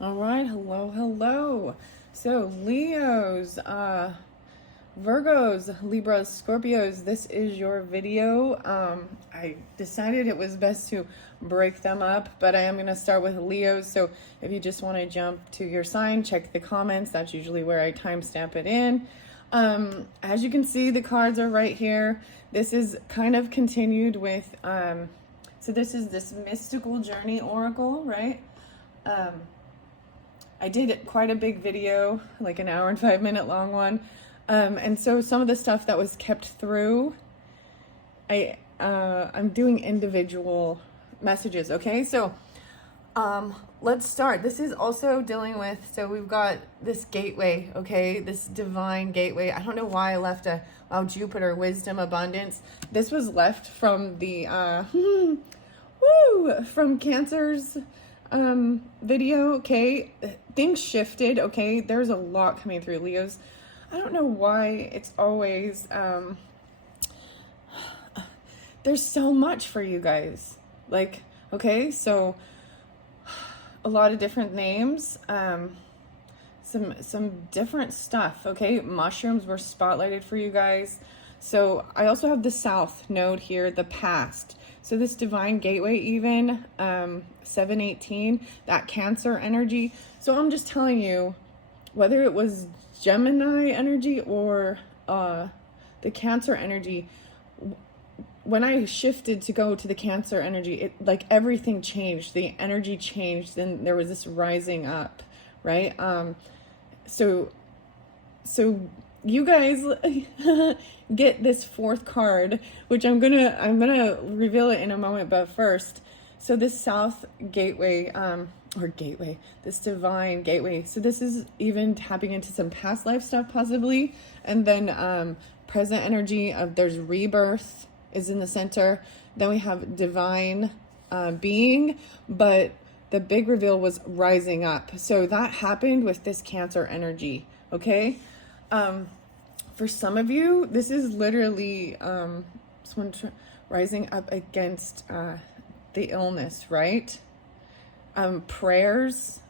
All right, hello, hello. So, Leos, Virgos, Libras, Scorpios, this is your video. I decided it was best to break them up, but I am going to start with Leos. So, if you just want to jump to your sign, check the comments. That's usually where I timestamp it in. As you can see, the cards are right here. This is kind of continued with, so this is this mystical journey oracle, right? I did quite a big video, like an hour and 5 minute long one. And so some of the stuff that was kept through, I'm doing individual messages, okay? So let's start. This is also dealing with, so we've got this gateway, okay? This divine gateway. I don't know why I left Jupiter, wisdom, abundance. This was left from the, from Cancer's video, okay? Things shifted, okay? There's a lot coming through, Leos. I don't know why it's always, there's so much for you guys. Like, okay, so a lot of different names, some different stuff, okay? Mushrooms were spotlighted for you guys. So I also have the South node here, the past. So this divine gateway even, 718, that Cancer energy. So I'm just telling you, whether it was Gemini energy or the Cancer energy, when I shifted to go to the Cancer energy, it like everything changed. The energy changed. Then there was this rising up, right? So you guys get this fourth card, which I'm gonna reveal it in a moment, but first, so this South gateway, this divine gateway. So this is even tapping into some past life stuff possibly, and then present energy of there's rebirth is in the center. Then we have divine being, but the big reveal was rising up. So that happened with this Cancer energy, okay? For some of you, this is literally someone rising up against the illness, right? Prayers.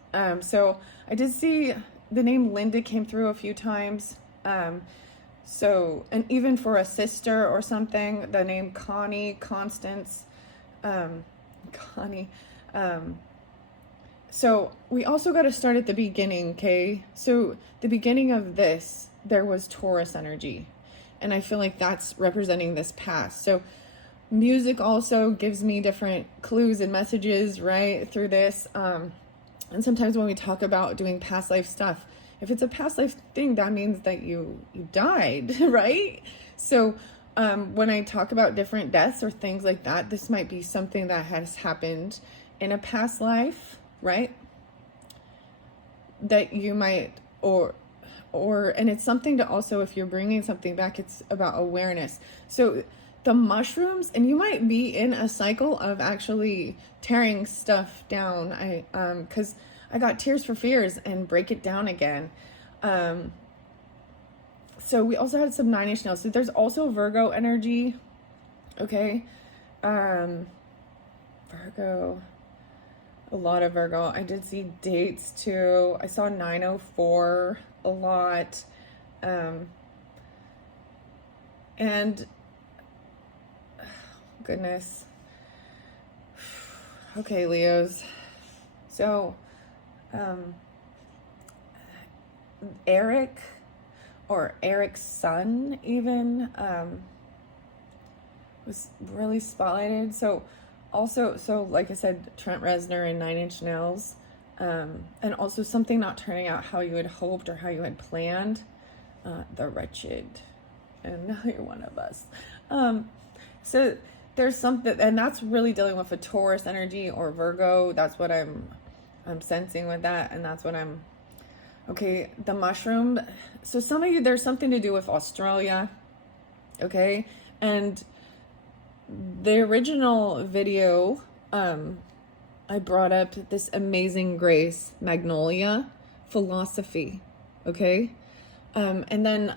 So I did see the name Linda came through a few times. So, and even for a sister or something, the name Connie, Constance, Connie. So we also got to start at the beginning, okay? So the beginning of this, there was Taurus energy. And I feel like that's representing this past. So music also gives me different clues and messages, right, through this. And sometimes when we talk about doing past life stuff, if it's a past life thing, that means that you died, right? So when I talk about different deaths or things like that, this might be something that has happened in a past life, right? That you might, and it's something to also, if you're bringing something back, it's about awareness. So the mushrooms, and you might be in a cycle of actually tearing stuff down. Because I got Tears for Fears and Break It Down again. So we also had some 9 Inch Nails. So there's also Virgo energy. Okay. Virgo. A lot of Virgo. I did see dates too. I saw 904 a lot. And goodness. Okay, Leos. So, Eric or Eric's son even was really spotlighted. So also, so like I said, Trent Reznor and 9 Inch Nails, and also something not turning out how you had hoped or how you had planned, The Wretched, and now you're one of us. So there's something, and that's really dealing with a Taurus energy or Virgo. That's what I'm sensing with that, and that's what I'm, okay, the mushroom. So some of you, there's something to do with Australia, okay? And the original video, I brought up this Amazing Grace, Magnolia, philosophy, okay? And then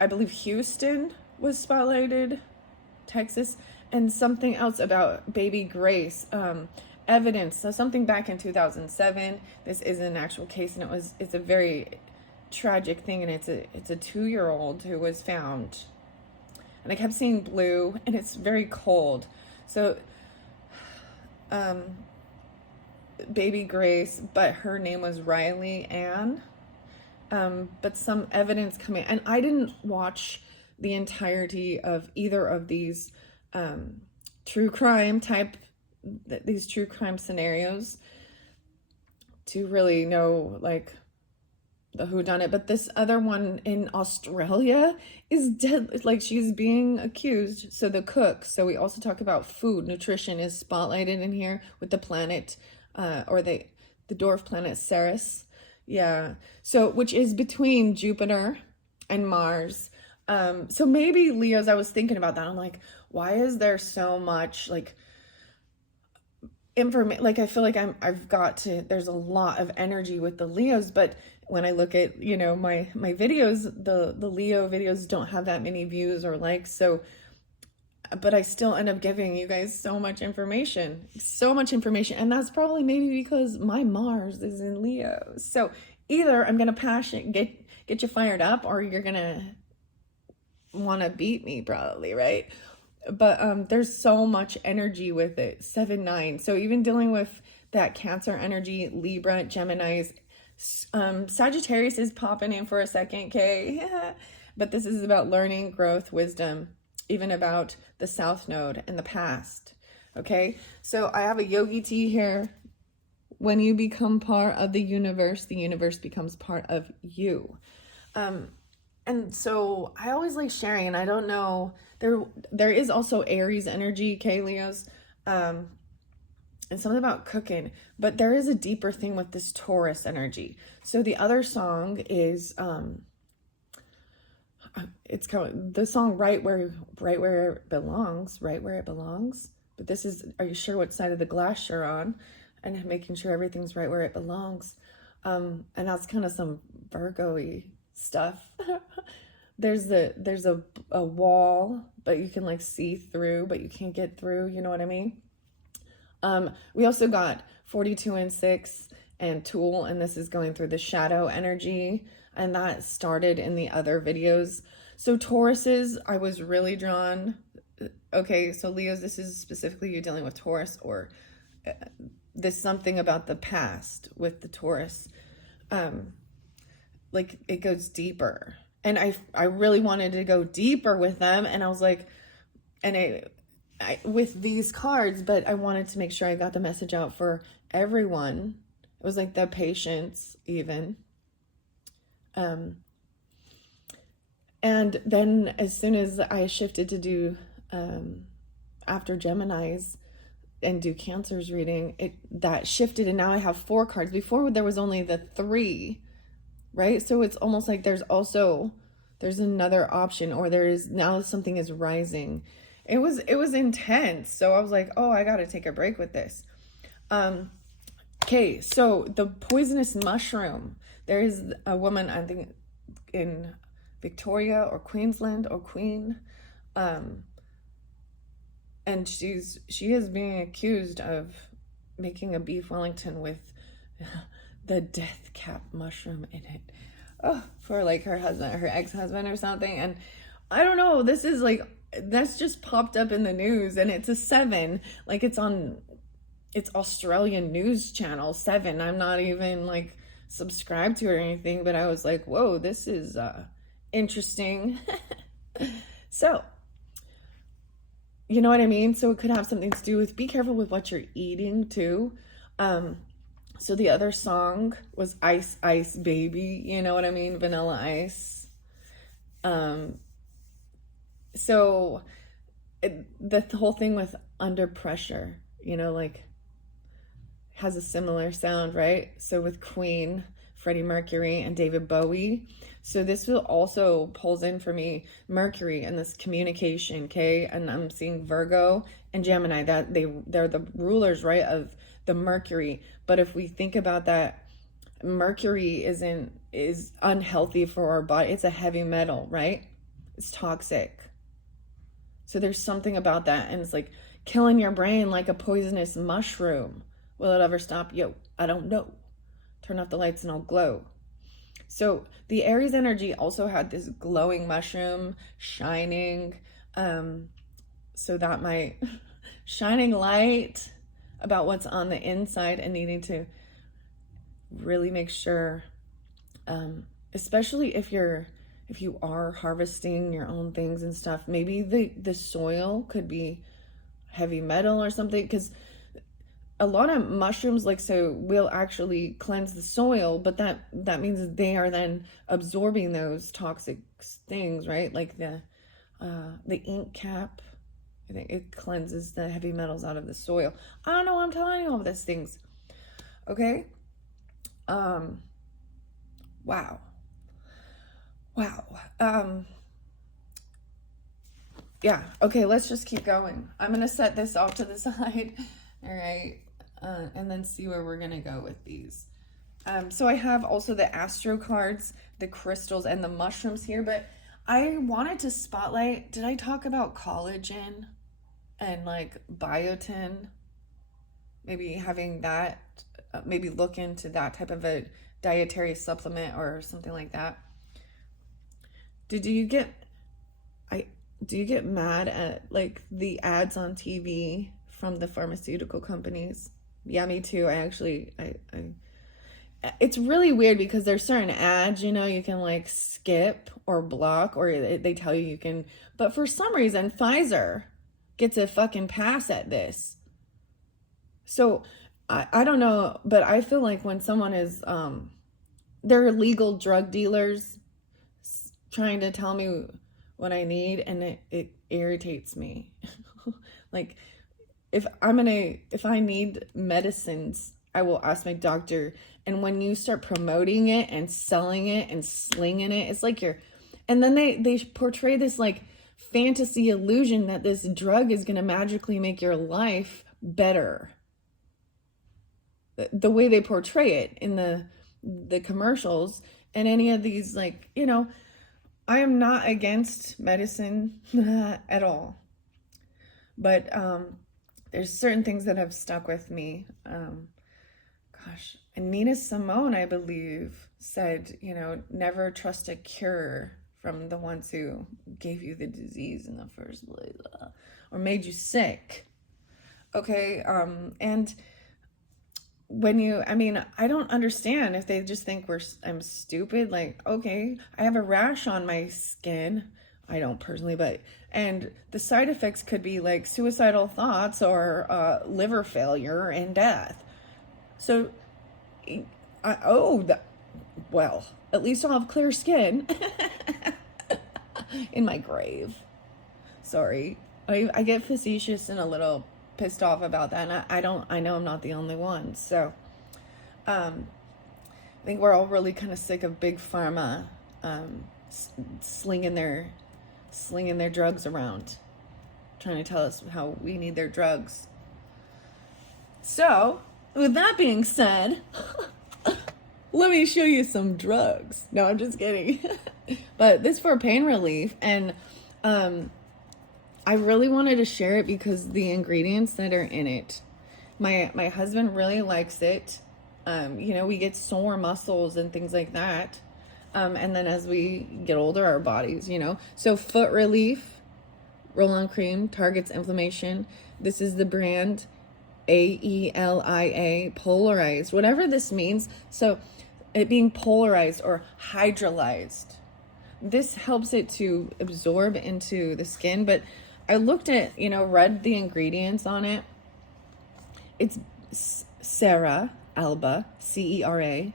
I believe Houston was spotlighted, Texas, and something else about baby Grace. evidence. So something back in 2007, this is an actual case, and it's a very tragic thing, and it's a 2-year-old who was found, and I kept seeing blue, and it's very cold. So baby Grace, but her name was Riley Ann. But some evidence coming, and I didn't watch the entirety of either of these true crime scenarios to really know like the whodunit. But this other one in Australia is dead, like she's being accused. So the cook, so we also talk about food, nutrition is spotlighted in here with the planet, or the dwarf planet Ceres. Yeah, so which is between Jupiter and Mars. So maybe Leos, I was thinking about that. I'm like, why is there so much like information? Like I feel like there's a lot of energy with the Leos, but when I look at, my videos, the Leo videos don't have that many views or likes. So, but I still end up giving you guys so much information. And that's probably maybe because my Mars is in Leo. So either I'm going to get you fired up, or you're going to want to beat me probably, right? But there's so much energy with it. 7-9. So even dealing with that Cancer energy, Libra, Gemini's, Sagittarius is popping in for a second, okay? But this is about learning, growth, wisdom, even about the South Node and the past, okay? So I have a Yogi tea here. When you become part of the universe becomes part of you. And so I always like sharing, and I don't know, there is also Aries energy, okay, Leos, and something about cooking, but there is a deeper thing with this Taurus energy. So the other song is, it's called the song right where it belongs, but this is, are you sure what side of the glass you're on, and making sure everything's right where it belongs. And that's kind of some Virgo-y stuff. There's a wall, but you can like see through, but you can't get through, you know what I mean? We also got 42 and 6 and Tool, and this is going through the shadow energy, and that started in the other videos. So Tauruses, I was really drawn. Okay, so Leos, this is specifically you dealing with Taurus, or there's something about the past with the Taurus. Like it goes deeper, and I really wanted to go deeper with them, and I was like, and I with these cards, but I wanted to make sure I got the message out for everyone. It was like the patience even. And then as soon as I shifted to do after Gemini's and do Cancer's reading, that shifted, and now I have 4 cards. Before there was only the 3, right? So it's almost like there's another option, or there is now something is rising. It was intense. So I was like, oh, I got to take a break with this. Okay, so the poisonous mushroom. There is a woman, I think in Victoria or Queensland or Queen, and she is being accused of making a beef Wellington with the death cap mushroom in it. Oh, for like her ex-husband or something. And I don't know, this is like, that's just popped up in the news, and it's a 7, like it's Australian news channel 7. I'm not even like subscribed to it or anything, but I was like, whoa, this is interesting. So, you know what I mean? So it could have something to do with, be careful with what you're eating too. So the other song was Ice Ice Baby, you know what I mean? Vanilla Ice. So the whole thing with Under Pressure, like has a similar sound, right? So with Queen, Freddie Mercury, and David Bowie. So this will also pulls in for me Mercury and this communication, okay? And I'm seeing Virgo and Gemini, that they're the rulers, right, of the Mercury. But if we think about that, Mercury is unhealthy for our body. It's a heavy metal, right? It's toxic. So there's something about that, and it's like killing your brain like a poisonous mushroom. Will it ever stop? Yo, I don't know. Turn off the lights and I'll glow. So the Aries energy also had this glowing mushroom shining. So that might shining light about what's on the inside and needing to really make sure, especially if you are harvesting your own things and stuff, maybe the soil could be heavy metal or something, because a lot of mushrooms, like, so will actually cleanse the soil, but that means they are then absorbing those toxic things, right? Like the ink cap, I think it cleanses the heavy metals out of the soil. I don't know, I'm telling you all of these things. Okay. Wow. Yeah, okay, let's just keep going. I'm gonna set this off to the side. All right. And then see where we're gonna go with these. So I have also the astro cards, the crystals, and the mushrooms here, but I wanted to spotlight, did I talk about collagen and like biotin? Maybe having that, maybe look into that type of a dietary supplement or something like that. Do you get mad at like the ads on TV from the pharmaceutical companies? Yeah, me too. It's really weird because there's certain ads, you can like skip or block, or they tell you can, but for some reason Pfizer gets a fucking pass at this. So I don't know, but I feel like when someone is, they're illegal drug dealers trying to tell me what I need, and it irritates me. Like, if I need medicines, I will ask my doctor. And when you start promoting it and selling it and slinging it, it's like and then they portray this like fantasy illusion that this drug is going to magically make your life better. The way they portray it in the commercials and any of these, like, I am not against medicine at all. But there's certain things that have stuck with me. Nina Simone, I believe, said, never trust a cure from the ones who gave you the disease in the first place, or made you sick. Okay, and when I don't understand if they just think I'm stupid. Like, okay, I have a rash on my skin. I don't personally, and the side effects could be like suicidal thoughts or liver failure and death. So, well, at least I'll have clear skin in my grave. Sorry, I get facetious and a little pissed off about that, and I know I'm not the only one. So, I think we're all really kind of sick of big pharma slinging their drugs around, trying to tell us how we need their drugs. So, with that being said, let me show you some drugs. No, I'm just kidding. But this for pain relief, and I really wanted to share it because the ingredients that are in it, my husband really likes it. We get sore muscles and things like that. And then as we get older, our bodies, So Foot Relief Roll-On Cream targets inflammation. This is the brand AELIA, polarized, whatever this means. So it being polarized or hydrolyzed. This helps it to absorb into the skin. But I looked at, read the ingredients on it. It's Cera alba, CERA,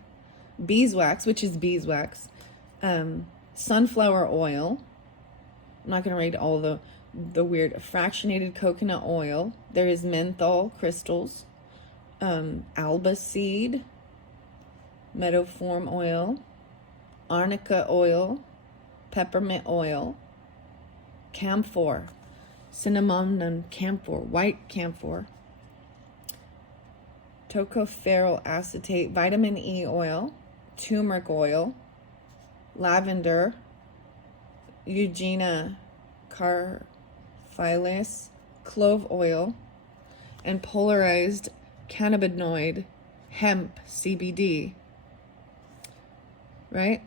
beeswax, which is beeswax, sunflower oil. I'm not going to read all the weird fractionated coconut oil. There is menthol crystals, alba seed, meadowform oil, arnica oil, peppermint oil, camphor, cinnamon camphor, white camphor, tocopherol acetate, vitamin E oil, turmeric oil, lavender, Eugenia carphilis, clove oil, and polarized cannabinoid, hemp, CBD, right?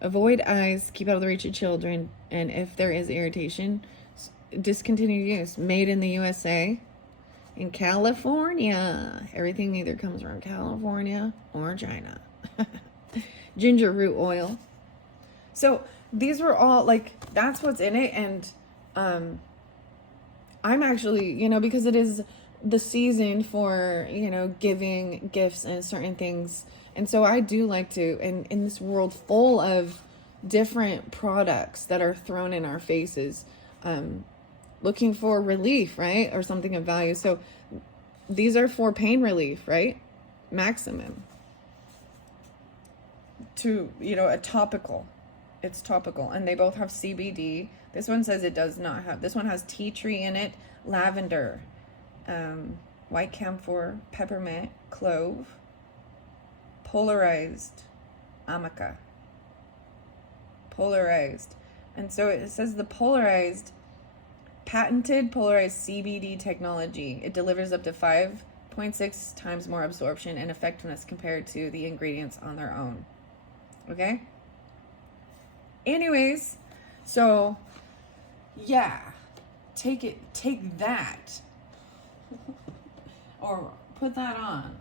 Avoid eyes, keep out of the reach of children, and if there is irritation, discontinue use. Made in the USA, in California. Everything either comes from California or China. Ginger root oil. So these were all, like, that's what's in it. And I'm actually, you know, because it is the season for, you know, giving gifts and certain things. And so I do like to, in this world full of different products that are thrown in our faces, looking for relief, right? Or something of value. So these are for pain relief, right? Maximum. To, you know, a topical. It's topical. And they both have CBD. This one says it does not have. This one has tea tree in it, lavender, white camphor, peppermint, clove, polarized, amaca. Polarized. And so it says the polarized, patented polarized CBD technology. It delivers up to 5.6 times more absorption and effectiveness compared to the ingredients on their own. Okay? Anyways, so yeah, take that or put that on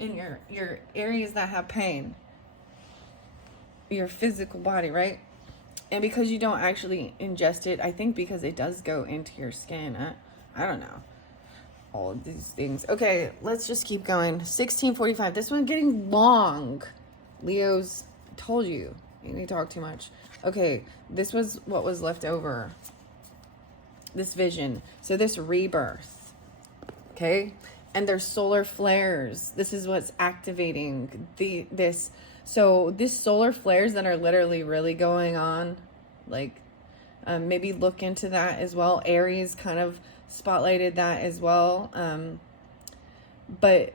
in your areas that have pain, your physical body, right? And because you don't actually ingest it, I think because it does go into your skin, I don't know, all of these things. Okay, let's just keep going. 1645. This one's getting long. Leo's, told you need to talk too much. Okay, this was what was left over. This vision. So this rebirth. Okay? And there's solar flares. This is what's activating this. So these solar flares that are literally really going on, like, maybe look into that as well. Aries kind of spotlighted that as well. But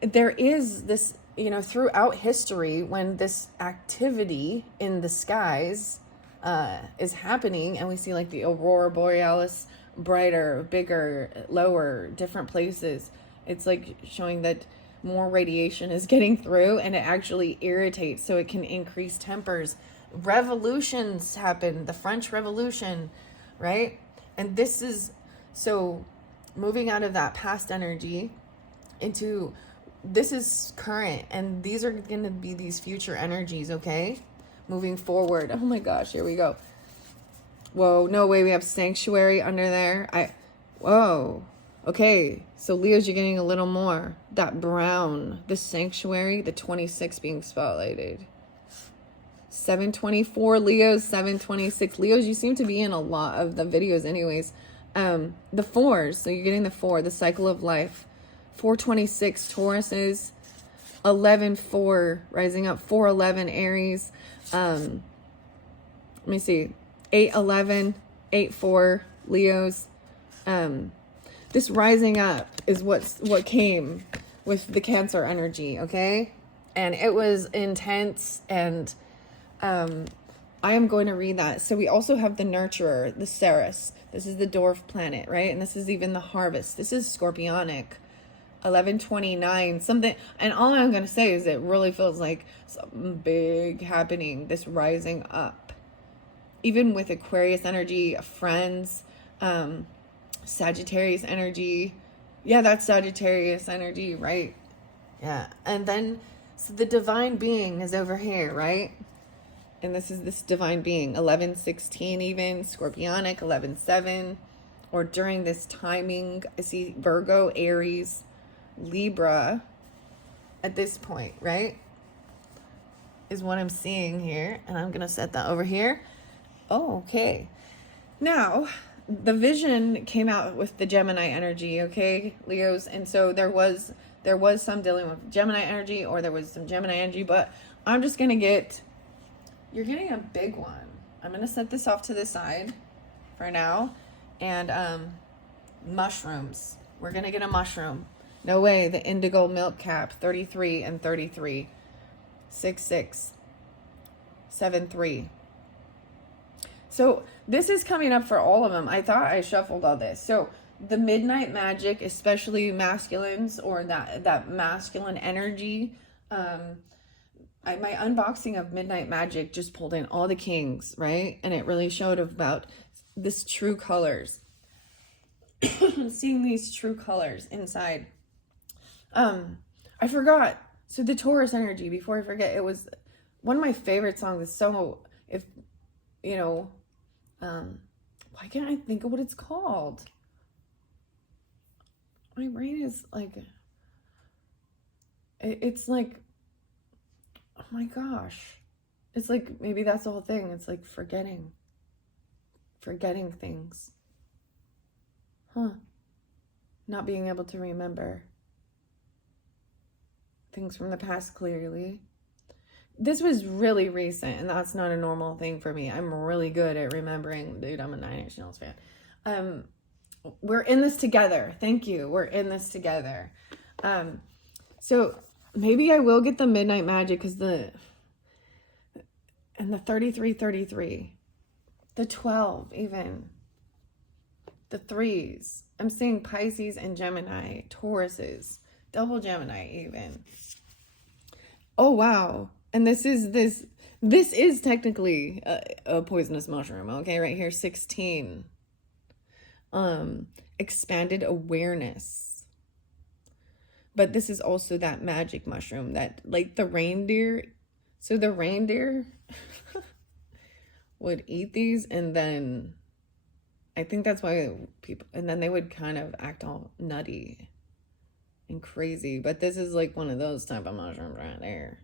there is this, you know, throughout history, when this activity in the skies is happening, and we see like the aurora borealis, brighter, bigger, lower, different places, it's like showing that more radiation is getting through, and it actually irritates, so it can increase tempers. Revolutions happen, the French Revolution, right? And this is, so moving out of that past energy into, this is current, and these are going to be these future energies, okay? Moving forward. Oh my gosh, here we go. Whoa, no way, we have sanctuary under there. Whoa. Okay, so Leo's, you're getting a little more. That brown, the sanctuary, the 26 being spotlighted. 724, Leo's, 726. Leo's, you seem to be in a lot of the videos anyways. The fours, so you're getting the four, the cycle of life. 426, Tauruses. 11-4, rising up. 411, Aries. Let me see. 811, 8-4, Leos. This rising up is what came with the Cancer energy, okay? And it was intense, and I am going to read that. So we also have the Nurturer, the Ceres. This is the dwarf planet, right? And this is even the Harvest. This is Scorpionic. 1129, something. And all I'm going to say is it really feels like something big happening, this rising up. Even with Aquarius energy, Friends, Sagittarius energy. Yeah, that's Sagittarius energy, right? Yeah. And then, so the divine being is over here, right? And this is this divine being. 1116 even. Scorpionic, 11-7. Or during this timing, I see Virgo, Aries, Libra at this point, right? Is what I'm seeing here. And I'm going to set that over here. Oh, okay. Now, the vision came out with the Gemini energy, okay, Leos? And so there was some dealing with Gemini energy, or there was some Gemini energy, but I'm just going to get, you're getting a big one. I'm going to set this off to the side for now. And mushrooms. We're going to get a mushroom. No way. The indigo milk cap, 33 and 33. 66. 73. So this is coming up for all of them. I thought I shuffled all this. So the midnight magic, especially masculines or that masculine energy. My unboxing of Midnight Magic just pulled in all the kings, right? And it really showed about this true colors. Seeing these true colors inside. I forgot. So the Taurus energy, before I forget, it was one of my favorite songs. It's so, if, you know, why can't I think of what it's called? My brain is like, it's like, oh my gosh. It's like, maybe that's the whole thing. It's like forgetting things. Huh. Not being able to remember things from the past clearly. This was really recent, and that's not a normal thing for me. I'm really good at remembering. Dude, I'm a Nine Inch Nails fan. We're in this together. Thank you. We're in this together. So maybe I will get the Midnight Magic, because the 3333, the 12 even, the 3s. I'm seeing Pisces and Gemini, Tauruses, double Gemini even. Oh wow. And this is technically a poisonous mushroom, okay? Right here, 16. Expanded awareness. But this is also that magic mushroom that, like the reindeer. So the reindeer would eat these, and then I think that's why people, and then they would kind of act all nutty and crazy. But this is like one of those type of mushrooms right there.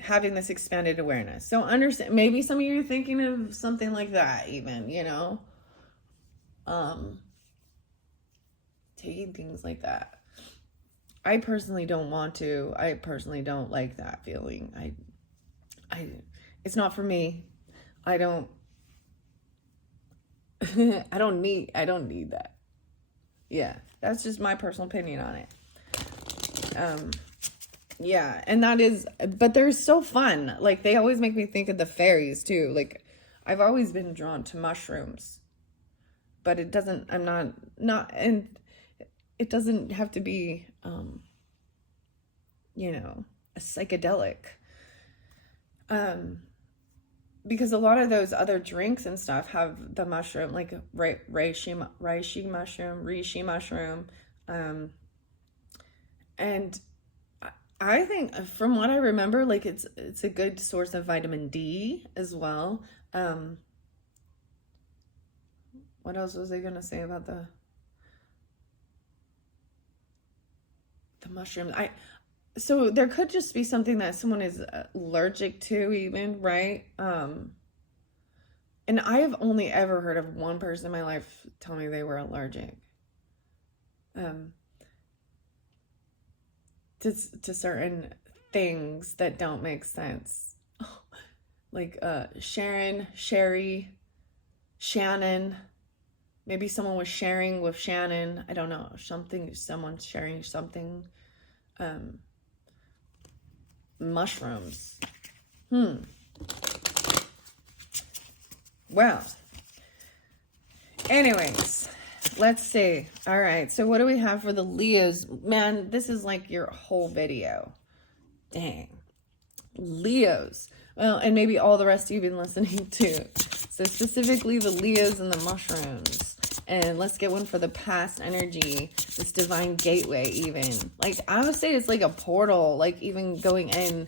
Having this expanded awareness. So understand, maybe some of you are thinking of something like that even, you know, taking things like that. I personally don't want to. I personally don't like that feeling. It's not for me. I don't need that. Yeah, that's just my personal opinion on it. Yeah, and that is, but they're so fun. Like, they always make me think of the fairies too. Like, I've always been drawn to mushrooms, but it doesn't, I'm not, and it doesn't have to be, you know, a psychedelic. Because a lot of those other drinks and stuff have the mushroom, like reishi mushroom, and I think, from what I remember, like it's a good source of vitamin D as well. What else was I gonna say about the mushrooms? So there could just be something that someone is allergic to even, right? And I have only ever heard of one person in my life tell me they were allergic to certain things that don't make sense. Like Sharon, Sherry, Shannon. Maybe someone was sharing with Shannon. I don't know. Someone's sharing something. Mushrooms. Well, anyways, let's see. All right, so what do we have for the Leos? Man, this is like your whole video. Dang. Leos. Well, and maybe all the rest you've been listening to. So specifically the Leos and the mushrooms. And let's get one for the past energy. This divine gateway even. Like, I would say it's like a portal. Like, even going in,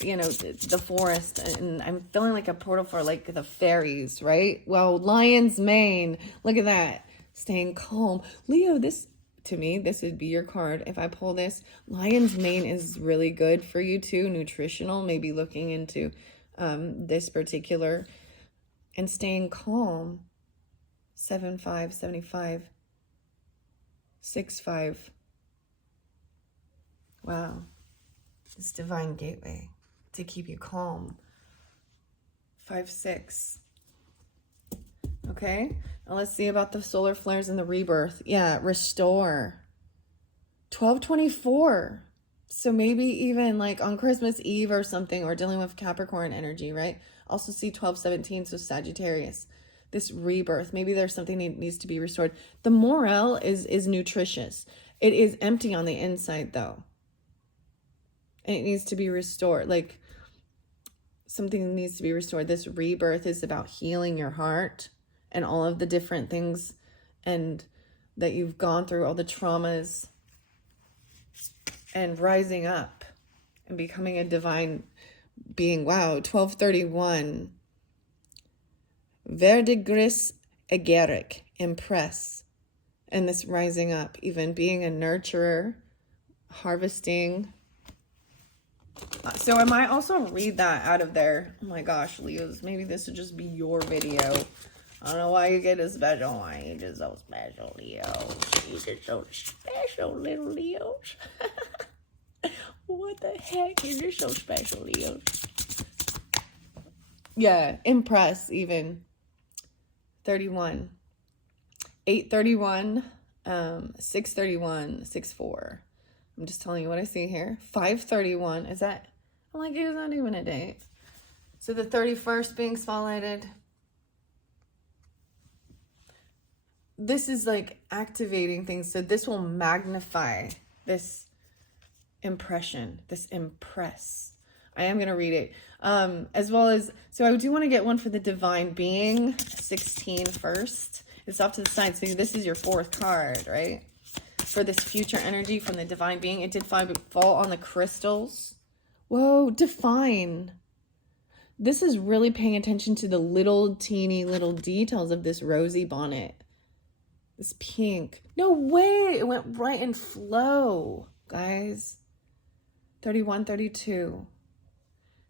you know, the forest. And I'm feeling like a portal for, like, the fairies, right? Well, lion's mane. Look at that. Staying calm. Leo, this, to me, this would be your card. If I pull this, lion's mane is really good for you too. Nutritional. Maybe looking into this particular. And staying calm. 7-5, 75, 6-5. Wow. This divine gateway to keep you calm. 5-6. Okay. Now let's see about the solar flares and the rebirth. Yeah, restore. 12-24. So maybe even like on Christmas Eve or something, or dealing with Capricorn energy, right? Also see 12-17, so Sagittarius. this rebirth. Maybe there's something that needs to be restored. The morel is nutritious. It is empty on the inside though. And it needs to be restored. Like something needs to be restored. This rebirth is about healing your heart and all of the different things and that you've gone through, all the traumas, and rising up and becoming a divine being. Wow, 1231. Verdigris egeric, impress. And this rising up, even being a nurturer, harvesting. So I might also read that out of there. Oh my gosh, Leos, maybe this would just be your video. I don't know why you get a special one. You're just so special, Leos. You're just so special, little Leos. What the heck? You're just so special, Leos. Yeah, impress even. 31. 831, 631, 64. I'm just telling you what I see here. 531, is that, I'm like, it's not even a date. So the 31st being spotlighted. This is like activating things. So this will magnify this impression, this impress. I am going to read it. As well as, so I do want to get one for the divine being, 16 first. It's off to the side. So this is your 4th card, right? For this future energy from the divine being. It did fall on the crystals. Whoa, define. This is really paying attention to the little teeny little details of this rosy bonnet. This pink. No way. It went right in flow, guys. 31, 32.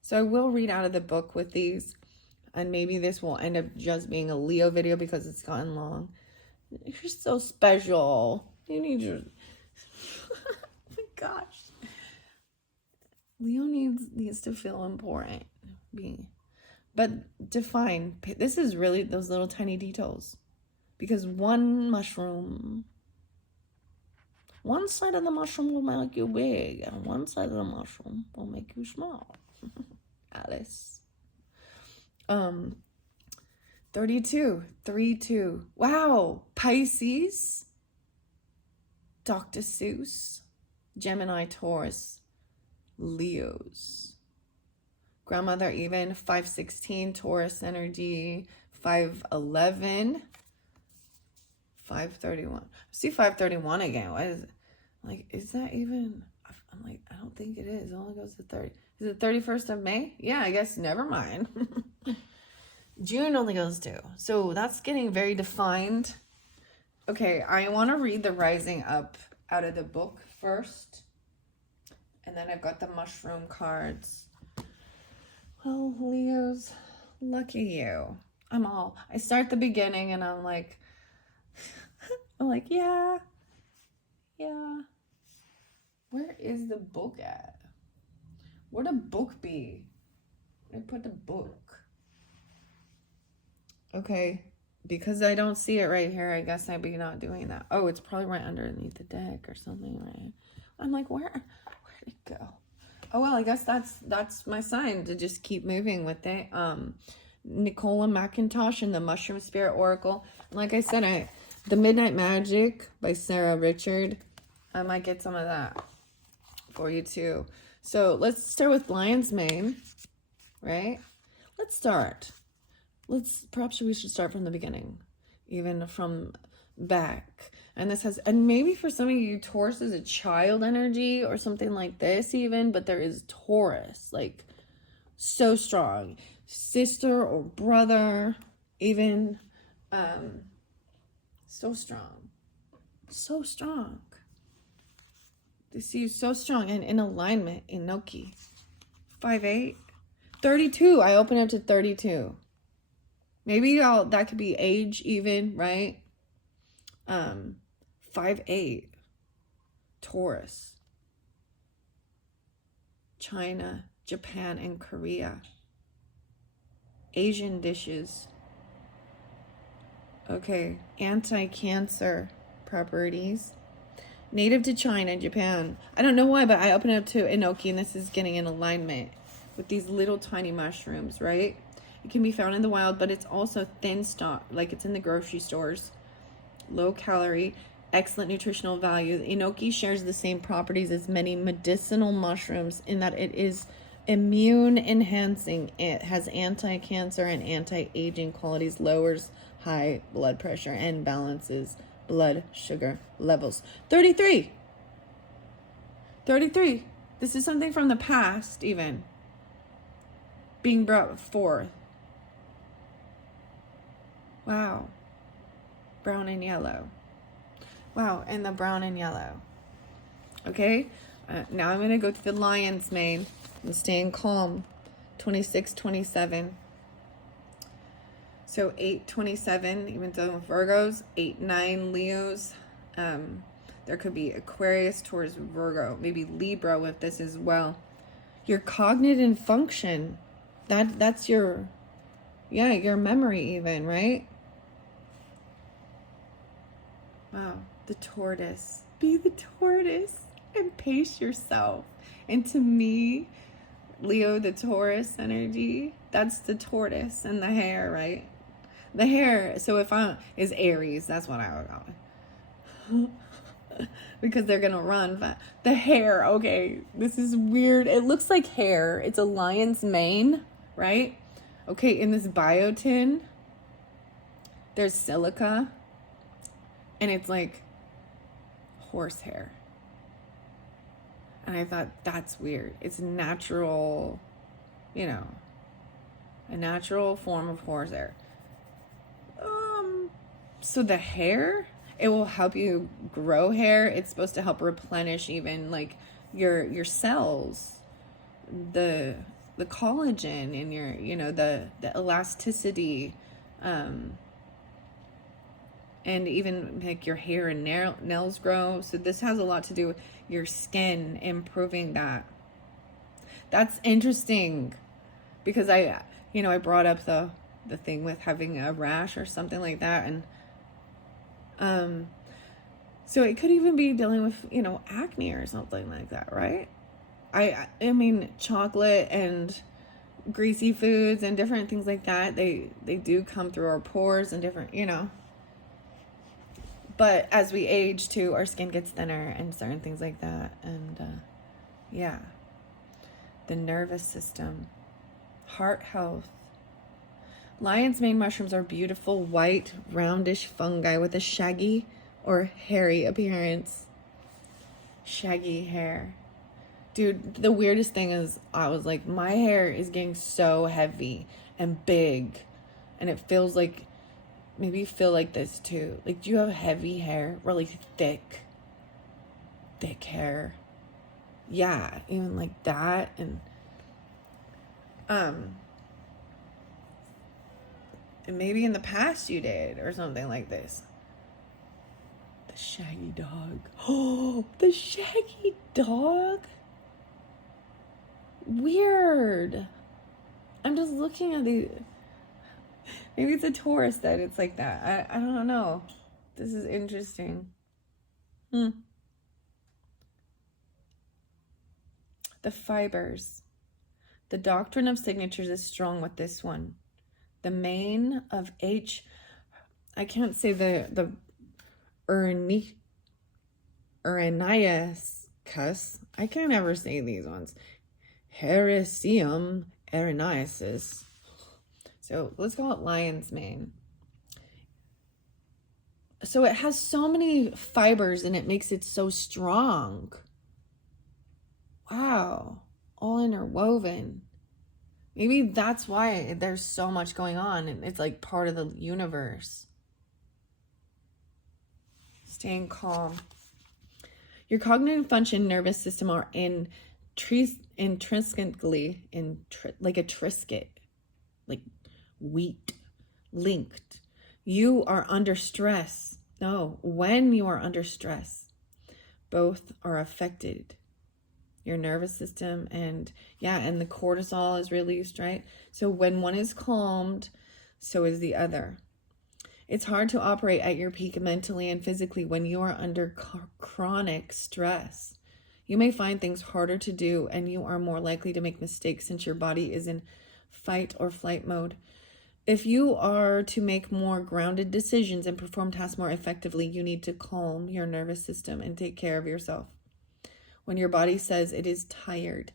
So I will read out of the book with these. And maybe this will end up just being a Leo video because it's gotten long. You're so special. You need your... Oh my gosh. Leo needs to feel important. But define. This is really those little tiny details. Because one side of the mushroom will make you big. And one side of the mushroom will make you small. Alice. 32, 3-2. Wow. Pisces, Dr. Seuss, Gemini, Taurus, Leos. Grandmother even, 516, Taurus energy, 511, 531. See 531 again. Why is it? Like, is that even? I'm like, I don't think it is. It only goes to 30. Is it 31st of May? Yeah, I guess. Never mind. June only goes to. So that's getting very defined. Okay, I want to read the rising up out of the book first. And then I've got the mushroom cards. Well, Leos, lucky you. I start the beginning and I'm like, yeah. Where is the book at? Where'd the book be? I put the book. Okay, because I don't see it right here, I guess I'd be not doing that. Oh, it's probably right underneath the deck or something, right? I'm like, where'd it go? Oh, well, I guess that's my sign to just keep moving with it. Nicola McIntosh and the Mushroom Spirit Oracle. Like I said, The Midnight Magic by Sarah Richard. I might get some of that for you too. So let's start with Lion's Mane, right? Perhaps we should start from the beginning, even from back. And maybe for some of you, Taurus is a child energy or something like this even, but there is Taurus, like so strong. Sister or brother, even, so strong. So strong. They see you so strong and in alignment, Inoki. 5'8", 32. I open up to 32. Maybe that could be age even, right? 5'8", Taurus. China, Japan, and Korea. Asian dishes. Okay, anti-cancer properties. Native to China, Japan. I don't know why, but I open up to Inoki, and this is getting in alignment with these little tiny mushrooms, right? It can be found in the wild, but it's also thin stock, like it's in the grocery stores. Low calorie, excellent nutritional value. Enoki shares the same properties as many medicinal mushrooms in that it is immune enhancing. It has anti-cancer and anti-aging qualities, lowers high blood pressure, and balances blood sugar levels. 33. This is something from the past, even being brought forth. Wow. Brown and yellow. Wow, and the brown and yellow. Okay, now I'm going to go to the lion's mane and staying calm. 26, 27. So 8, 27, even though Virgos, 8, 9, Leos. There could be Aquarius towards Virgo, maybe Libra with this as well. Your cognitive function, that's your, yeah, your memory even, right? Wow, the tortoise. Be the tortoise and pace yourself. And to me, Leo, the Taurus energy, that's the tortoise and the hare, right? The hare, so if is Aries, that's what I would call it. Because they're gonna run, but the hare, okay, this is weird. It looks like hair. It's a lion's mane, right? Okay, in this biotin, there's silica, and it's like horsehair. And I thought, that's weird. It's natural, you know, a natural form of horsehair. So the hair, it will help you grow hair. It's supposed to help replenish even like your cells, the collagen in your, you know, the elasticity, and even like your hair and nails grow. So this has a lot to do with your skin, improving that. That's interesting because I brought up the thing with having a rash or something like that. And so it could even be dealing with, you know, acne or something like that, right? I mean, chocolate and greasy foods and different things like that, they do come through our pores and different, you know. But as we age too, our skin gets thinner and certain things like that. And yeah, the nervous system, heart health. Lion's mane mushrooms are beautiful, white, roundish fungi with a shaggy or hairy appearance. Shaggy hair. Dude, the weirdest thing is I was like, my hair is getting so heavy and big. And it feels like, maybe you feel like this too. Like, do you have heavy hair? Really thick hair? Yeah, even like that. And maybe in the past you did or something like this. The shaggy dog. Oh, the shaggy dog. Weird. I'm just looking at the. Maybe it's a Taurus that it's like that. I don't know. This is interesting. The fibers. The doctrine of signatures is strong with this one. The mane of I can't say the Erinaeus. I can't ever say these ones. Hericium erinaeus. So let's call it lion's mane. So it has so many fibers and it makes it so strong. Wow. All interwoven. Maybe that's why there's so much going on. And it's like part of the universe. Staying calm. Your cognitive function, nervous system are intrinsically like a Triscuit, like wheat, linked. You are under stress. No, when you are under stress, both are affected. Your nervous system and the cortisol is released, right? So when one is calmed, so is the other. It's hard to operate at your peak mentally and physically when you are under chronic stress. You may find things harder to do and you are more likely to make mistakes since your body is in fight or flight mode. If you are to make more grounded decisions and perform tasks more effectively, you need to calm your nervous system and take care of yourself. When your body says it is tired,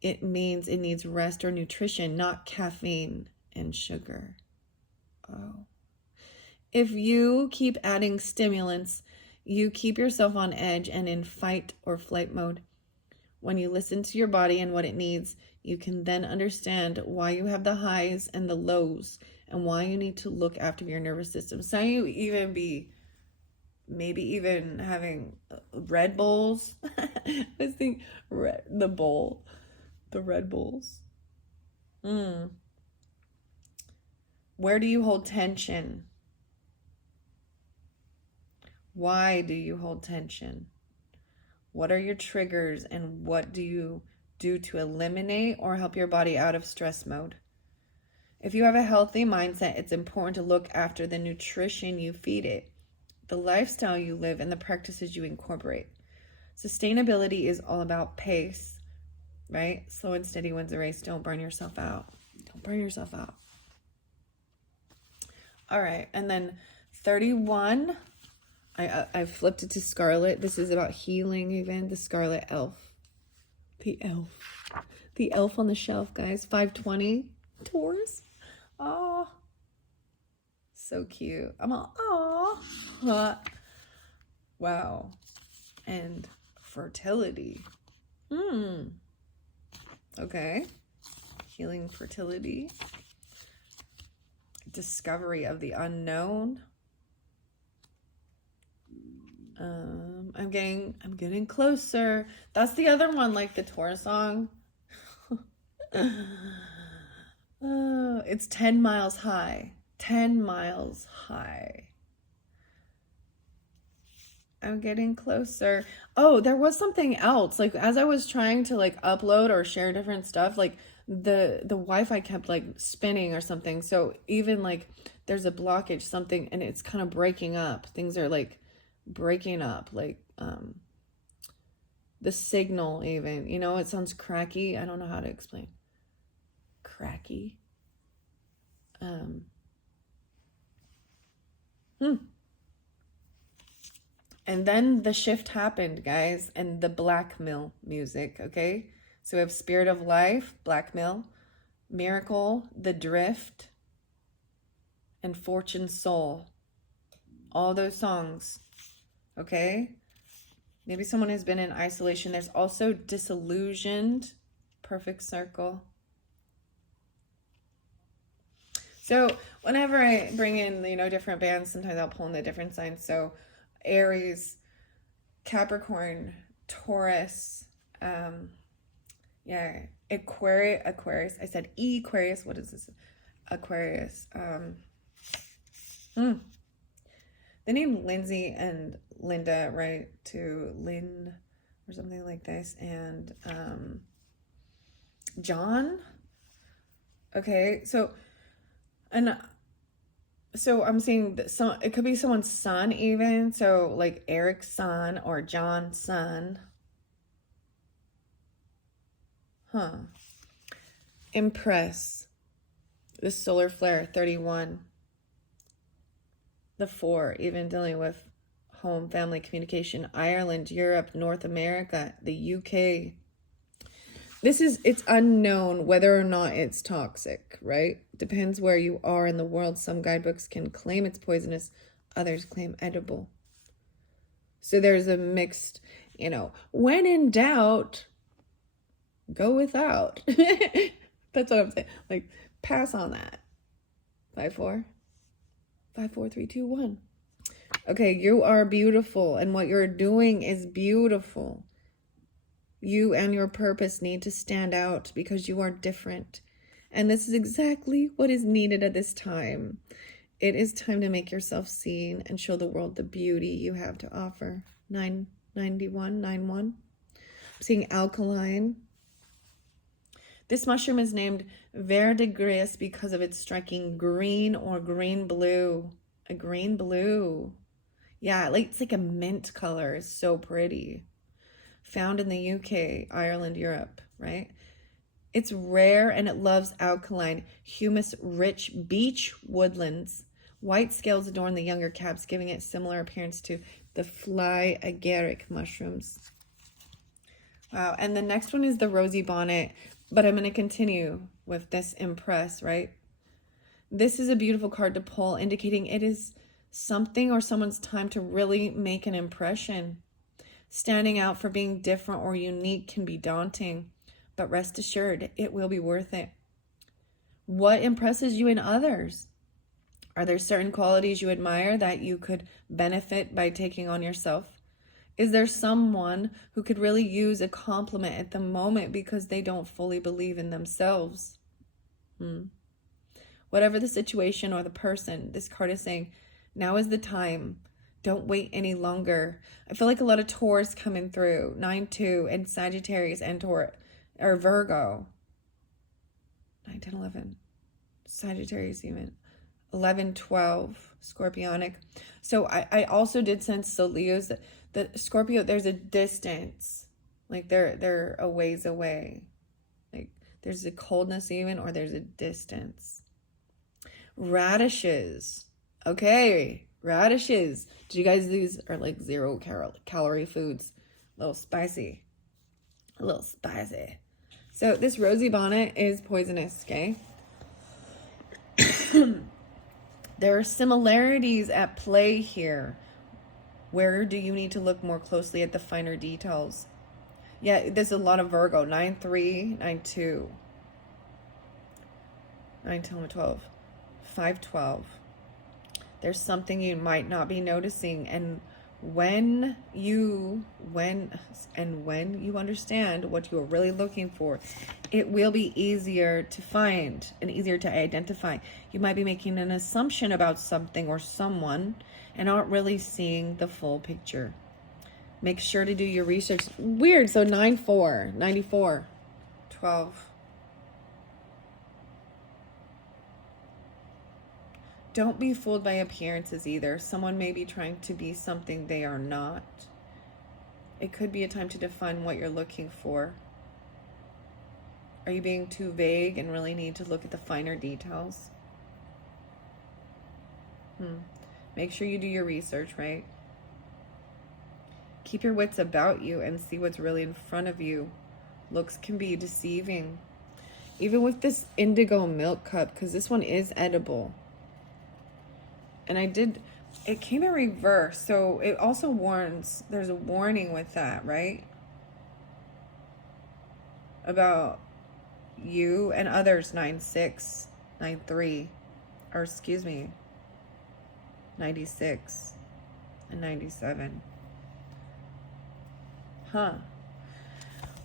it means it needs rest or nutrition, not caffeine and sugar. Oh. If you keep adding stimulants, you keep yourself on edge and in fight or flight mode. When you listen to your body and what it needs, you can then understand why you have the highs and the lows and why you need to look after your nervous system. Some of you even be maybe even having Red Bulls. I was thinking the Red Bulls. Where do you hold tension? Why do you hold tension? What are your triggers and what do you do to eliminate or help your body out of stress mode? If you have a healthy mindset, it's important to look after the nutrition you feed it, the lifestyle you live, and the practices you incorporate. Sustainability is all about pace, right? Slow and steady wins the race. Don't burn yourself out. Don't burn yourself out. All right, and then 31, I flipped it to Scarlet. This is about healing even, the Scarlet Elf. The elf on the shelf, guys. 520, Taurus. Oh, so cute. I'm all, oh. Wow. And fertility. Okay. Healing fertility. Discovery of the unknown. I'm getting closer. That's the other one, like the Taurus song. It's 10 miles high. 10 miles high. I'm getting closer. Oh, there was something else. Like as I was trying to like upload or share different stuff, like the Wi-Fi kept like spinning or something. So even like there's a blockage, something, and it's kind of breaking up. Things are like breaking up, like the signal even, you know, it sounds cracky. I don't know how to explain. Cracky. And then the shift happened, guys, and the blackmail music, okay? So we have Spirit of Life, blackmail, Miracle, The Drift, and Fortune Soul. All those songs, okay? Maybe someone has been in isolation. There's also Disillusioned, Perfect Circle. So whenever I bring in, you know, different bands, sometimes I'll pull in the different signs. So Aries, Capricorn, Taurus, Aquarius. I said Aquarius. What is this? Aquarius. The name Lindsay and Linda, right? To Lynn or something like this. And John. Okay, so I'm seeing that it could be someone's son even. So like Eric's son or John's son. Impress. The solar flare, 31. The 4, even dealing with home, family, communication. Ireland, Europe, North America, the UK. It's unknown whether or not it's toxic, right? Depends where you are in the world. Some guidebooks can claim it's poisonous, others claim edible. So there's a mixed, you know, when in doubt, go without. That's what I'm saying. Like, pass on that. 5, 4. 5, 4, 3, 2, 1. Okay, you are beautiful, and what you're doing is beautiful. You and your purpose need to stand out because you are different. And this is exactly what is needed at this time. It is time to make yourself seen and show the world the beauty you have to offer. 991, 91. I'm seeing alkaline. This mushroom is named verdigris because of its striking green or green blue. A green blue. Yeah, it's like a mint color. It's so pretty. Found in the UK, Ireland, Europe, right? It's rare and it loves alkaline, humus-rich beach woodlands. White scales adorn the younger caps, giving it similar appearance to the fly agaric mushrooms. Wow, and the next one is the rosy bonnet, but I'm going to continue with this impress, right? This is a beautiful card to pull, indicating it is something or someone's time to really make an impression. Standing out for being different or unique can be daunting, but rest assured, it will be worth it. What impresses you in others? Are there certain qualities you admire that you could benefit by taking on yourself? Is there someone who could really use a compliment at the moment because they don't fully believe in themselves? Whatever the situation or the person, this card is saying, now is the time. Don't wait any longer. I feel like a lot of Taurus coming through. 9-2 and Sagittarius and Taurus, or Virgo. 9, 10, 11. Sagittarius even. 11, 12. Scorpionic. So I also did sense, so Leos, that Scorpio, there's a distance. Like they're a ways away. Like there's a coldness even, or there's a distance. Radishes. Okay, radishes. Did you guys, these are like 0 calorie foods. A little spicy. A little spicy. So this rosy bonnet is poisonous, okay? There are similarities at play here. Where do you need to look more closely at the finer details? Yeah, there's a lot of Virgo. 9-3, 9-2. 9, 10, 12. 5-12. There's something you might not be noticing, and when you understand what you are really looking for, it will be easier to find and easier to identify. You might be making an assumption about something or someone and aren't really seeing the full picture. Make sure to do your research. Weird. So 9-4, 94, 12. Don't be fooled by appearances either. Someone may be trying to be something they are not. It could be a time to define what you're looking for. Are you being too vague and really need to look at the finer details? Make sure you do your research, right? Keep your wits about you and see what's really in front of you. Looks can be deceiving. Even with this indigo milk cup, because this one is edible. And it came in reverse, so it also warns, there's a warning with that, right? About you and others. 9-6, 9-3, or excuse me, 96 and 97.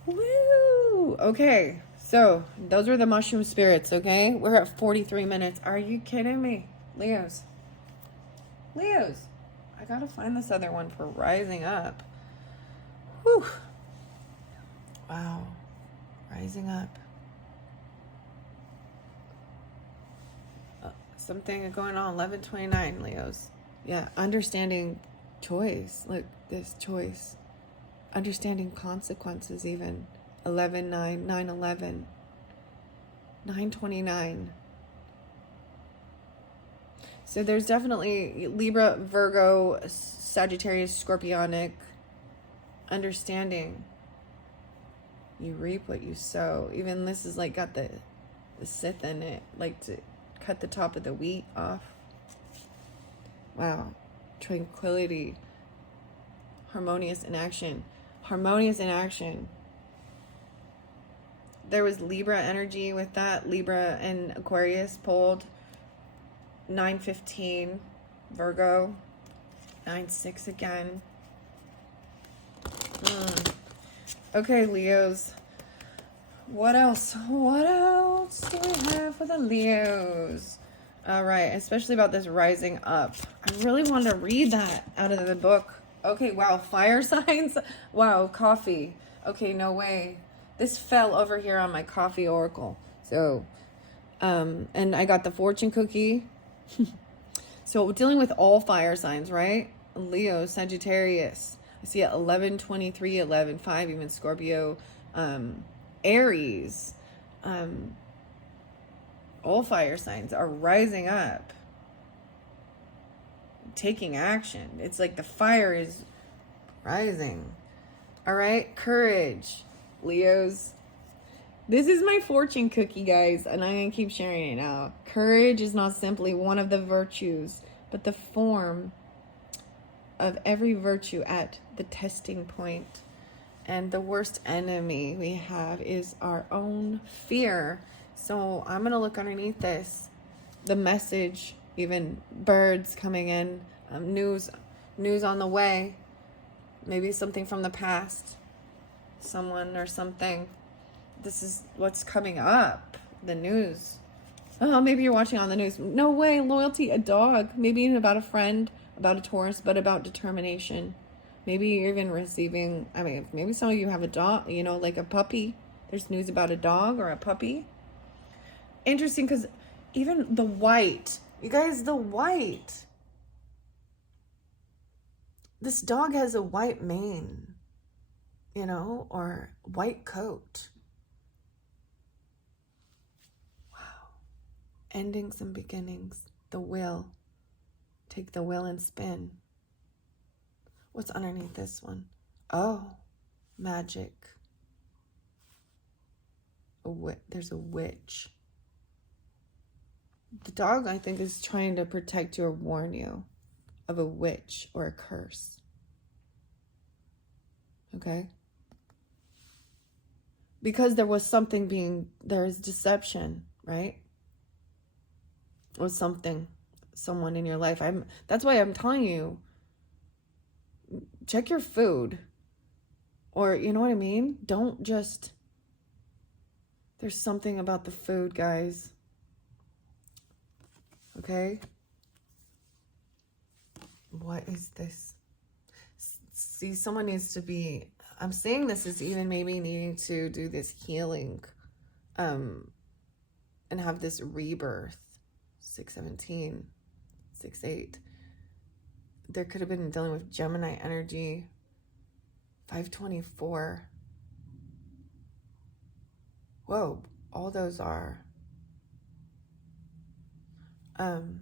Woo! Okay, so those were the mushroom spirits, okay? We're at 43 minutes. Are you kidding me? Leos, I gotta find this other one for rising up. Whew. Wow. Rising up. Something going on. 11-29, Leos. Yeah, understanding choice. Look, this choice. Understanding consequences even. 11-9, 9-11. 9-29. So there's definitely Libra, Virgo, Sagittarius, Scorpionic. Understanding. You reap what you sow. Even this is like got the Sith in it. Like to cut the top of the wheat off. Wow. Tranquility. Harmonious in action. Harmonious in action. There was Libra energy with that. Libra and Aquarius pulled. 9-15, Virgo. 9-6 again. Okay, Leos. What else? What else do we have for the Leos? All right, especially about this rising up. I really wanted to read that out of the book. Okay, wow, fire signs. Wow, coffee. Okay, no way. This fell over here on my coffee oracle. So, and I got the fortune cookie. So dealing with all fire signs, right? Leo, Sagittarius. I see it 11-23, 11-5, even Scorpio, Aries, All fire signs are rising up, taking action. It's like the fire is rising. All right, courage, Leos. This is my fortune cookie, guys, and I'm going to keep sharing it now. Courage is not simply one of the virtues, but the form of every virtue at the testing point. And the worst enemy we have is our own fear. So I'm going to look underneath this. The message, even birds coming in, news on the way. Maybe something from the past. Someone or something. This is what's coming up. The news. Oh, maybe you're watching on the news. No way. Loyalty, a dog. Maybe even about a friend, about a Taurus, but about determination. Maybe you're even receiving, I mean, maybe some of you have a dog, you know, like a puppy. There's news about a dog or a puppy. Interesting, because even the white, you guys, the white. This dog has a white mane, you know, or white coat. Wow. Endings and beginnings. The wheel. Take the wheel and spin. What's underneath this one? Oh, magic. There's a witch. The dog, I think, is trying to protect you or warn you of a witch or a curse. Okay? Because there was something there is deception, right? Or someone in your life. That's why I'm telling you, check your food. Or, you know what I mean? Don't just, there's something about the food, guys. Okay? What is this? See, someone needs to be, I'm saying this is even maybe needing to do this healing, and have this rebirth. 617, 6-8. There could have been dealing with Gemini energy. 524. Whoa, all those are. And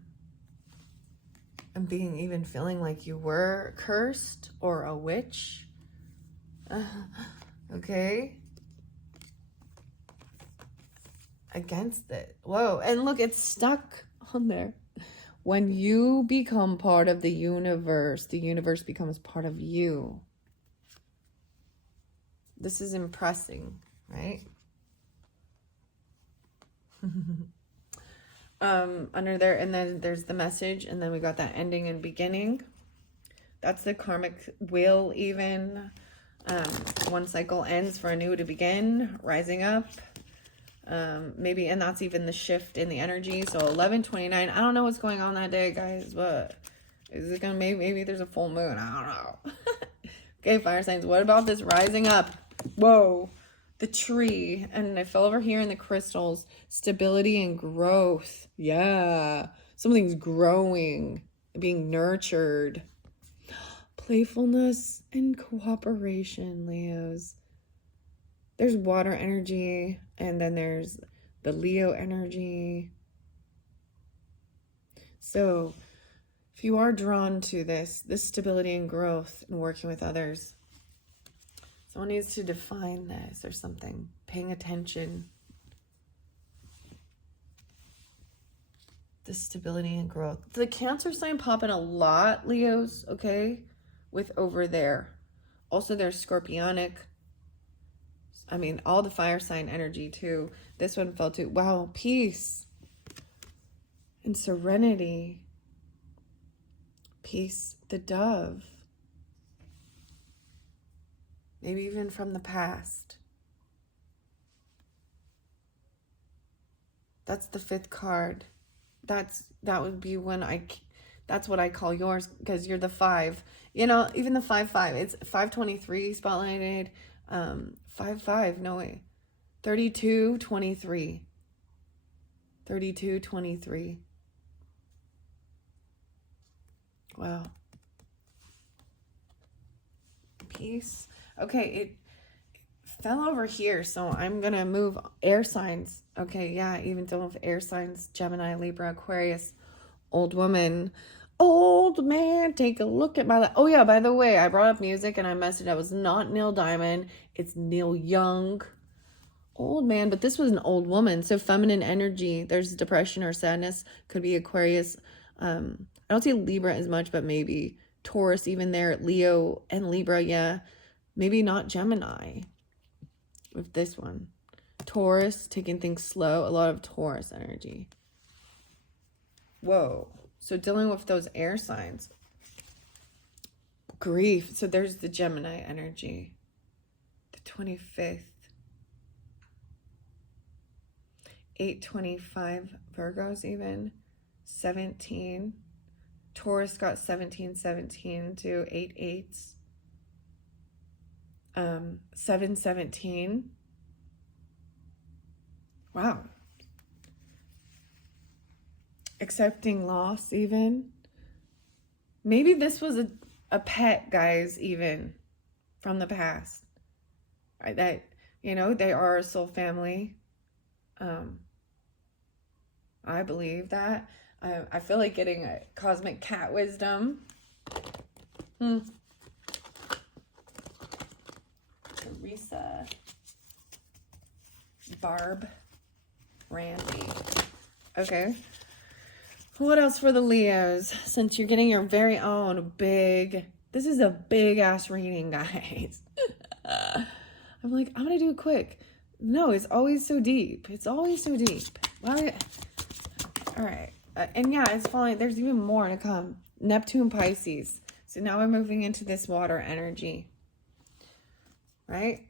even feeling like you were cursed or a witch. Okay. Against it. Whoa, and look, it's stuck on there. When you become part of the universe becomes part of you. This is impressing, right? Under there, and then there's the message, and then we got that ending and beginning. That's the karmic wheel even. One cycle ends for a new to begin, rising up. Maybe, and that's even the shift in the energy. So 11/29. I don't know what's going on that day, guys, but is it gonna maybe there's a full moon? I don't know. Okay, fire signs. What about this rising up? Whoa, the tree, and I fell over here in the crystals. Stability and growth. Yeah, something's growing, being nurtured. Playfulness and cooperation, Leos. There's water energy, and then there's the Leo energy. So if you are drawn to this stability and growth and working with others, someone needs to define this or something. Paying attention. The stability and growth. The Cancer sign popping a lot, Leos, okay? With over there. Also, there's Scorpionic. I mean, all the fire sign energy too. This one felt too. Wow, peace and serenity. Peace, the dove. Maybe even from the past. That's the 5th card. That would be when that's what I call yours, because you're the 5. You know, even the 5-5. It's 523 spotlighted. 5-5, no way. 32-23. 32-23. Wow. Peace. Okay, fell over here, so I'm gonna move air signs. Okay, yeah, even dealing with air signs, Gemini, Libra, Aquarius, old woman, old man, take a look at my life. Oh yeah, by the way, I brought up music and I messed it up. It was not Neil Diamond, it's Neil Young. Old man, but this was an old woman. So feminine energy, there's depression or sadness, could be Aquarius. I don't see Libra as much, but maybe Taurus even there, Leo and Libra, yeah. Maybe not Gemini with this one. Taurus, taking things slow, a lot of Taurus energy. Whoa. So dealing with those air signs. Grief. So there's the Gemini energy. The 25th. 825 Virgos even. 17. Taurus got 1717 to 8 8s. 717. Wow. Accepting loss even. Maybe this was a pet, guys, even from the past. Right? That, you know, they are a soul family. I believe that. I feel like getting a cosmic cat wisdom. Teresa. Barb. Randy. Okay. What else for the Leos? Since you're getting your very own big... This is a big-ass reading, guys. I'm like, I'm going to do it quick. No, it's always so deep. It's always so deep. Why? All right. And yeah, it's falling. There's even more to come. Neptune, Pisces. So now we're moving into this water energy. Right?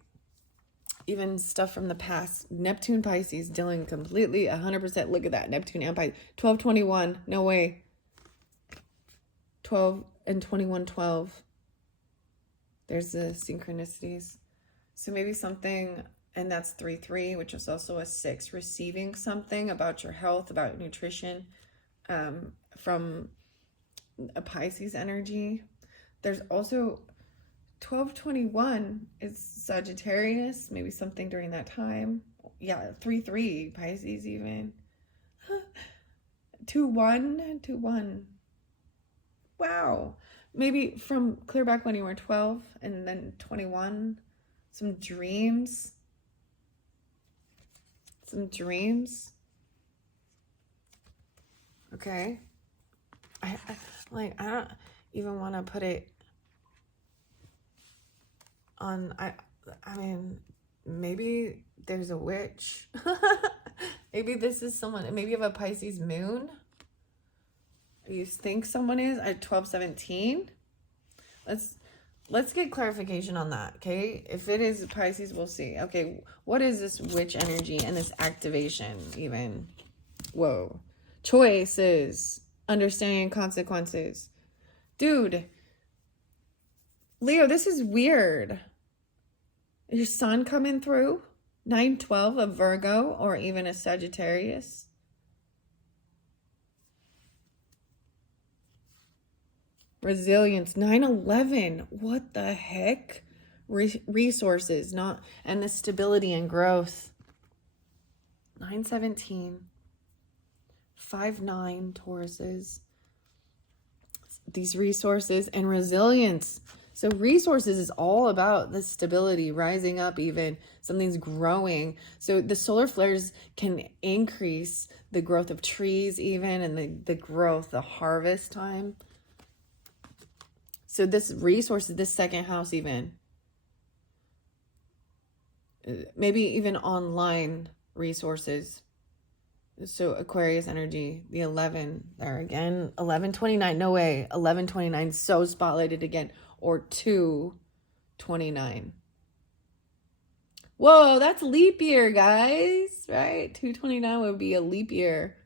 Even stuff from the past. Neptune, Pisces, dealing completely 100%. Look at that. Neptune and Pisces. 12-21. No way. 12 and 21-12. There's the synchronicities. So maybe something... And that's 3-3, which is also a 6. Receiving something about your health, about nutrition, from a Pisces energy. There's also 12-21 is Sagittarius, maybe something during that time. Yeah, 3-3, Pisces even. 2-1. Wow. Maybe from clear back when you were 12 and then 21. Some dreams. Okay. I don't even want to put it on. I mean, maybe there's a witch. Maybe this is someone. Maybe you have a Pisces moon. You think someone is at 12-17. Let's get clarification on that, okay? If it is Pisces, we'll see. Okay, what is this witch energy and this activation even? Whoa. Choices. Understanding consequences. Dude. Leo, this is weird. Is your sun coming through? 9-12, a Virgo, or even a Sagittarius. Resilience, 9-11. What the heck? Resources, not, and the stability and growth. 9-17. 5-9 Tauruses. These resources and resilience. So resources is all about the stability, rising up even. Something's growing. So the solar flares can increase the growth of trees even, and the growth, the harvest time. So this resource is this second house even. Maybe even online resources. So Aquarius energy, the 11 there again. 11-29, no way. 11-29, so spotlighted again. Or 2-29. Whoa, that's leap year, guys. Right? 2-29 would be a leap year.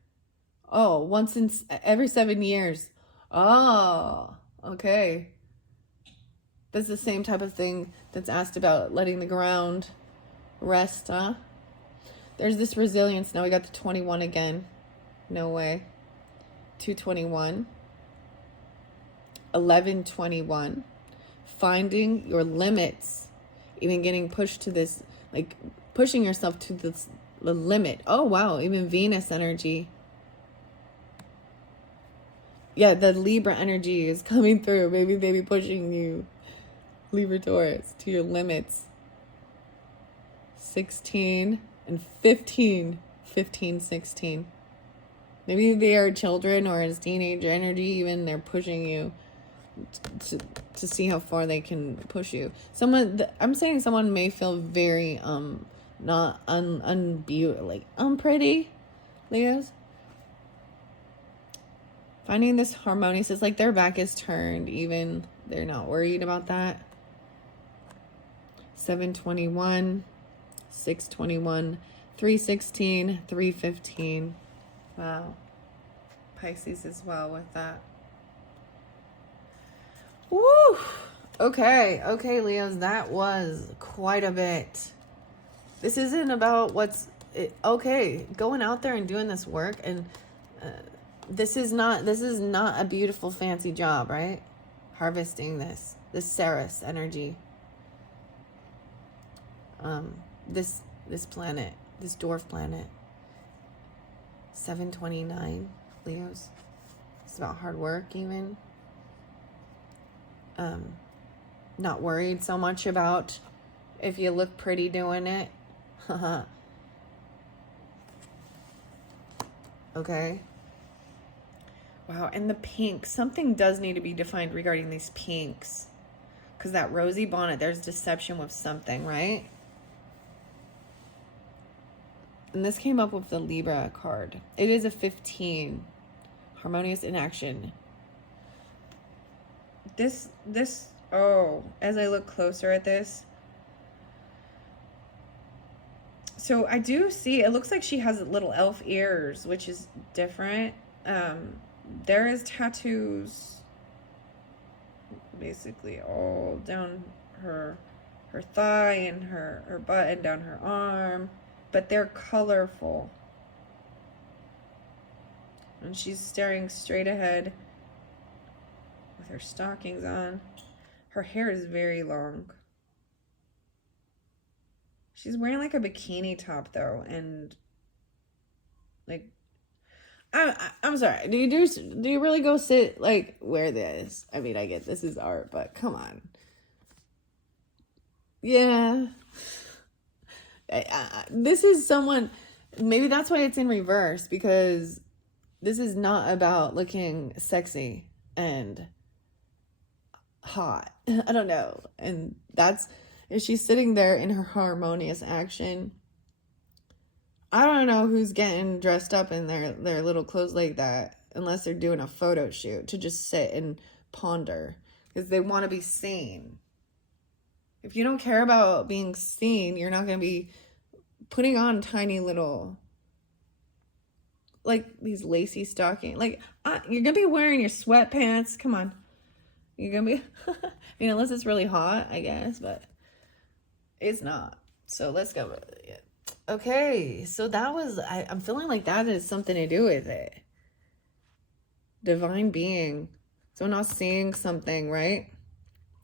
Oh, once in every 7 years. Oh, okay. That's the same type of thing that's asked about letting the ground rest, huh? There's this resilience. Now we got the 21 again. No way. 2-21. 11-21. Finding your limits. even getting pushed to this, like pushing yourself to this the limit. Oh wow, even Venus energy. Yeah, the Libra energy is coming through. Maybe they be pushing you, Libra Taurus, to your limits. 16 and 15. 15, 16. Maybe they are children or as teenage energy, even they're pushing you to see how far they can push you. I'm saying someone may feel very not like unpretty, Leos. Finding this harmonious, it's like their back is turned, even they're not worried about that. 721, 621, 316, 315. Wow. Pisces as well with that. Woo! Okay, Leos, that was quite a bit. This isn't about going out there and doing this work, and this is not a beautiful fancy job, right? Harvesting this Ceres energy. This planet, this dwarf planet. 729, Leos. It's about hard work, even. Not worried so much about if you look pretty doing it. Okay. Wow, and the pink. Something does need to be defined regarding these pinks. Because that rosy bonnet, there's deception with something, right? And this came up with the Libra card. It is a 15. Harmonious inaction. As I look closer at this. So I do see, it looks like she has little elf ears, which is different. There is tattoos basically all down her thigh and her butt and down her arm, but they're colorful. And she's staring straight ahead with her stockings on. Her hair is very long. She's wearing like a bikini top though, and like I'm sorry. Do you really go sit like wear this? I mean, I get this is art, but come on. Yeah. This is someone, maybe that's why it's in reverse, because this is not about looking sexy and hot. I don't know. And if she's sitting there in her harmonious action, I don't know who's getting dressed up in their little clothes like that, unless they're doing a photo shoot to just sit and ponder, because they want to be seen. If you don't care about being seen, you're not going to be putting on tiny little, like these lacy stockings. Like, you're going to be wearing your sweatpants. Come on. You're going to be, unless it's really hot, I guess, but it's not. So let's go with it. Okay, so that was, I'm feeling like that has something to do with it. Divine being. So I'm not seeing something, right?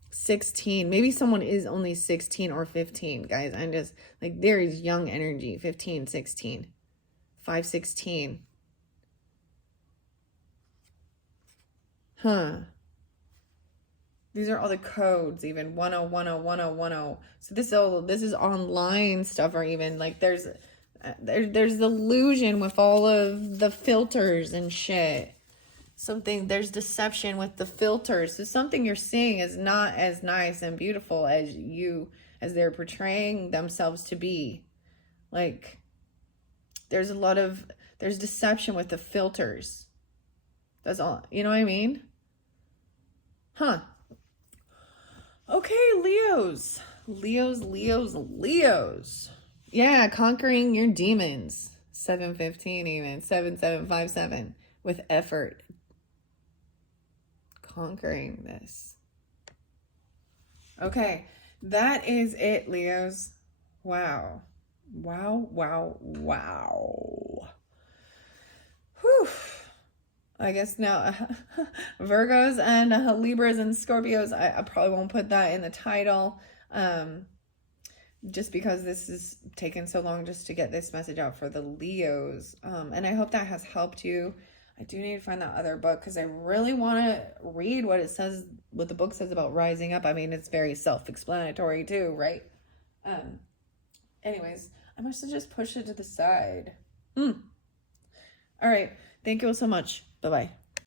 16. Maybe someone is only 16 or 15, guys. I'm just, like, there is young energy. 15, 16. 516. Huh. These are all the codes, even 10101010. So this is online stuff, or even like there's illusion with all of the filters and shit. There's deception with the filters. So something you're seeing is not as nice and beautiful as they're portraying themselves to be. Like there's deception with the filters. That's all. You know what I mean? Huh. Okay, Leos. Yeah, conquering your demons. 715 even. 7757. With effort. Conquering this. Okay, that is it, Leos. Wow. Whew. I guess now Virgos and Libras and Scorpios, I probably won't put that in the title. just because this is taken so long just to get this message out for the Leos. And I hope that has helped you. I do need to find that other book because I really want to read what it says, what the book says about rising up. I mean, it's very self-explanatory too, right? Anyways, I must have just pushed it to the side. All right. Thank you all so much. Bye-bye.